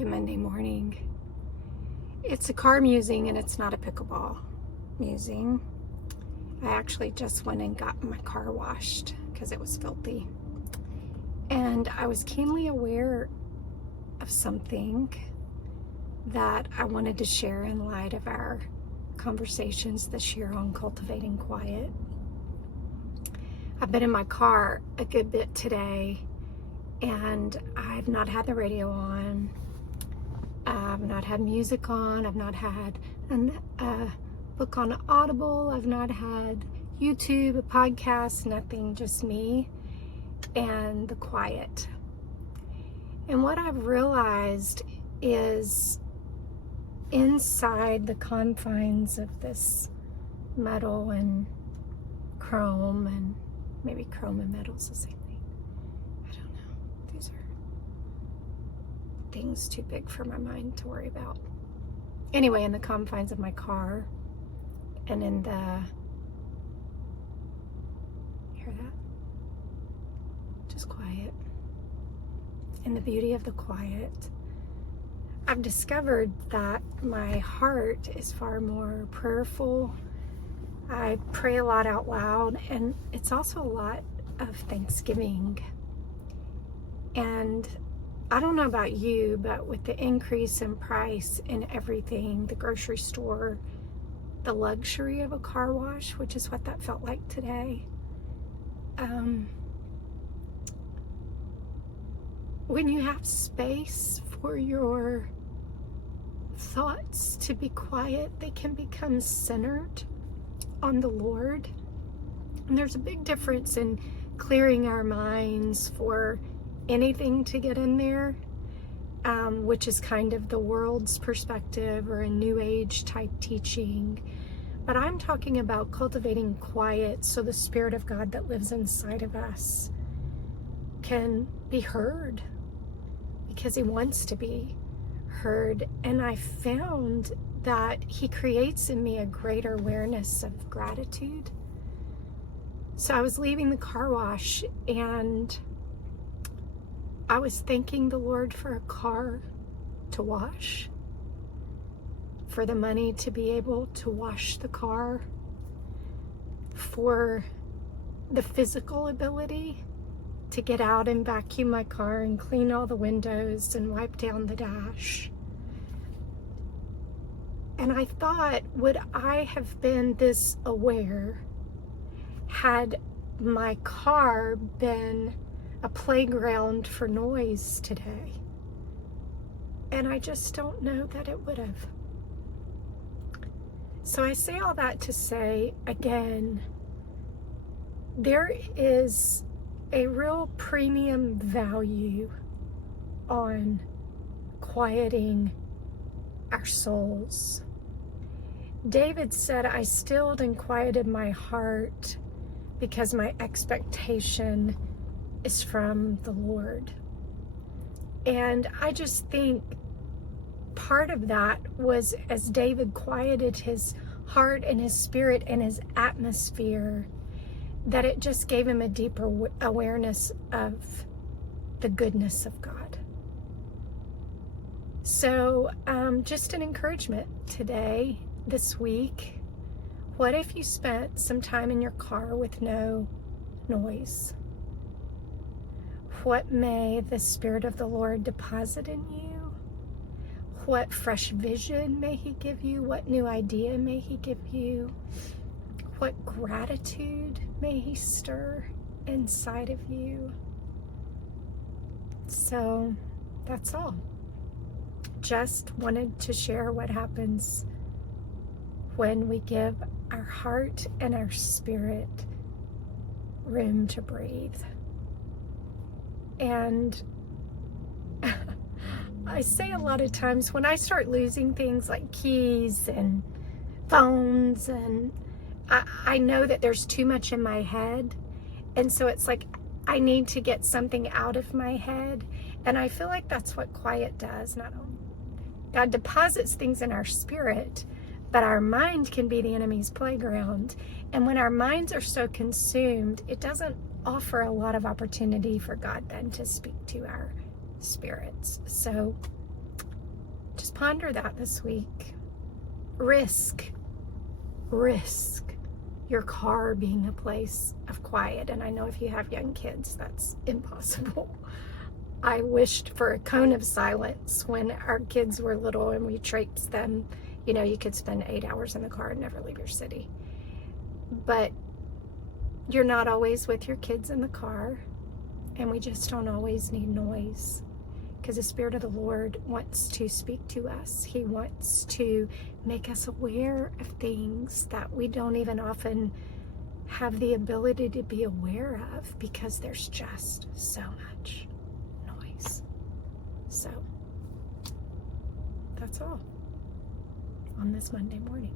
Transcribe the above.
Good Monday morning. It's a car musing and it's not a pickleball musing. I actually just went and got my car washed because it was filthy. And I was keenly aware of something that I wanted to share in light of our conversations this year on cultivating quiet. I've been in my car a good bit today and I've not had the radio on. I've not had music on. I've not had a book on Audible. I've not had YouTube, a podcast, nothing, just me and the quiet. And what I've realized is inside the confines of this metal and chrome, and maybe chrome and metal is the same thing. I don't know. These are things too big for my mind to worry about. Anyway, in the confines of my car and in the, hear that? Just quiet. In the beauty of the quiet, I've discovered that my heart is far more prayerful. I pray a lot out loud, and it's also a lot of thanksgiving. And I don't know about you, but with the increase in price in everything, the grocery store, the luxury of a car wash, which is what that felt like today, when you have space for your thoughts to be quiet, they can become centered on the Lord. And there's a big difference in clearing our minds for anything to get in there, which is kind of the world's perspective or a new age type teaching. But I'm talking about cultivating quiet so the Spirit of God that lives inside of us can be heard, because He wants to be heard. And I found that He creates in me a greater awareness of gratitude. So I was leaving the car wash and I was thanking the Lord for a car to wash, for the money to be able to wash the car, for the physical ability to get out and vacuum my car and clean all the windows and wipe down the dash. And I thought, would I have been this aware had my car been a playground for noise today? And I just don't know that it would have. So I say all that to say, again, there is a real premium value on quieting our souls. David said, I stilled and quieted my heart because my expectation is from the Lord. And I just think part of that was as David quieted his heart and his spirit and his atmosphere, that it just gave him a deeper awareness of the goodness of God. So just an encouragement today, this week. What if you spent some time in your car with no noise? What may the Spirit of the Lord deposit in you? What fresh vision may He give you? What new idea may He give you? What gratitude may He stir inside of you? So that's all. Just wanted to share what happens when we give our heart and our spirit room to breathe. And I say a lot of times when I start losing things like keys and phones, and I know that there's too much in my head. And so it's like I need to get something out of my head. And I feel like that's what quiet does. Not only God deposits things in our spirit, but our mind can be the enemy's playground. And when our minds are so consumed, it doesn't offer a lot of opportunity for God then to speak to our spirits. So ponder that this week. Risk your car being a place of quiet. And I know if you have young kids, that's impossible. I wished for a cone of silence when our kids were little and we traipsed them. You know, you could spend 8 hours in the car and never leave your city. But you're not always with your kids in the car, and we just don't always need noise, because the Spirit of the Lord wants to speak to us. He wants to make us aware of things that we don't even often have the ability to be aware of, because there's just so much noise. So that's all on this Monday morning.